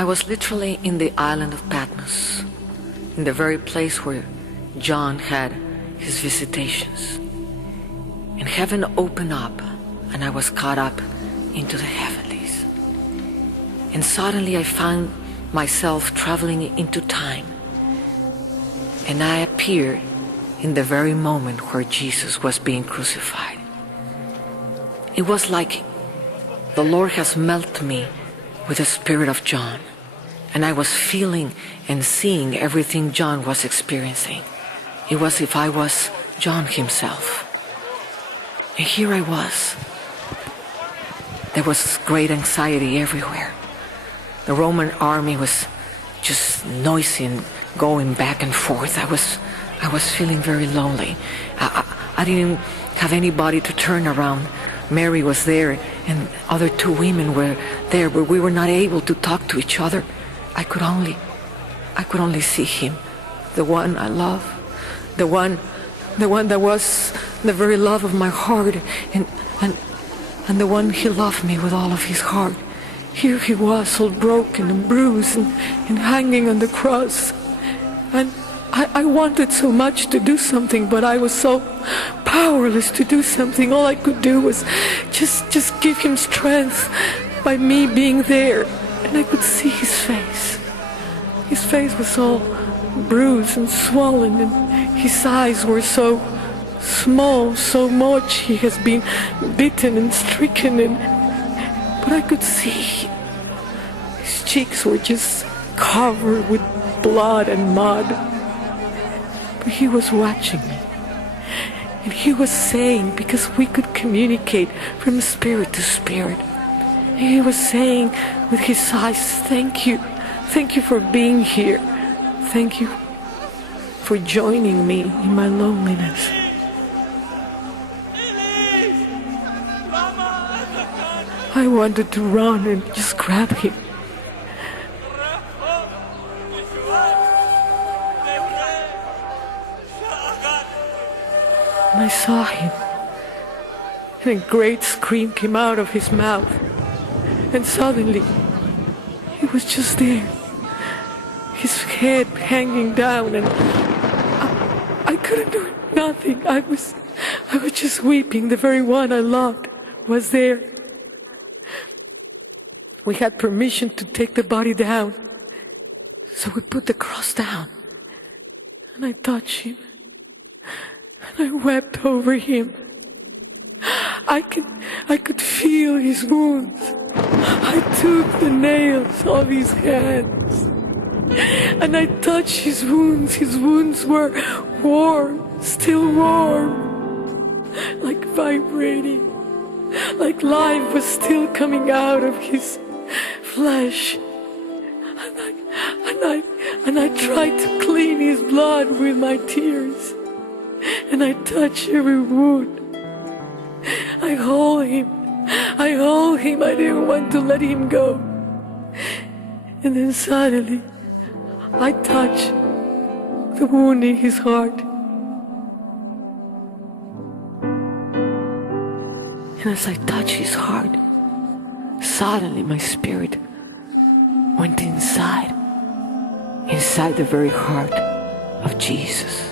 I was literally in the island of Patmos, in the very place where John had his visitations. And heaven opened up, and I was caught up into the heavenlies. And suddenly I found myself traveling into time, and I appeared in the very moment where Jesus was being crucified. It was like the Lord has melted me with the spirit of John, and I was feeling and seeing everything John was experiencing. It was as if I was John himself. And here I was. There was great anxiety everywhere. The Roman army was just noisy and going back and forth. I was feeling very lonely. I didn't have anybody to turn around. Mary was there, and other two women were there, but we were not able to talk to each other. I could only see him, the one I love, the one that was the very love of my heart, and the one he loved me with all of his heart. Here he was, all broken and bruised and hanging on the cross. And I wanted so much to do something, but I was so powerless to do something. All I could do was just give him strength by me being there. And I could see his face. His face was all bruised and swollen, and his eyes were so small, so much he has been beaten and stricken. But I could see his cheeks were just covered with blood and mud. But he was watching me, and he was saying, because we could communicate from spirit to spirit, he was saying with his eyes, thank you for being here, thank you for joining me in my loneliness. I wanted to run and just grab him. And I saw him, and a great scream came out of his mouth, and suddenly he was just there, his head hanging down, and I couldn't do nothing. I was just weeping. The very one I loved was there. We had permission to take the body down, so we put the cross down, and I touched him, and I wept over him. I could feel his wounds. I took the nails off his hands, and I touched his wounds. His wounds were warm, still warm, like vibrating, like life was still coming out of his flesh. And I tried to clean his blood with my tears, and I touched every wound. I hold him. I didn't want to let him go. And then suddenly, I touched the wound in his heart. And as I touched his heart, suddenly my spirit went inside the very heart of Jesus.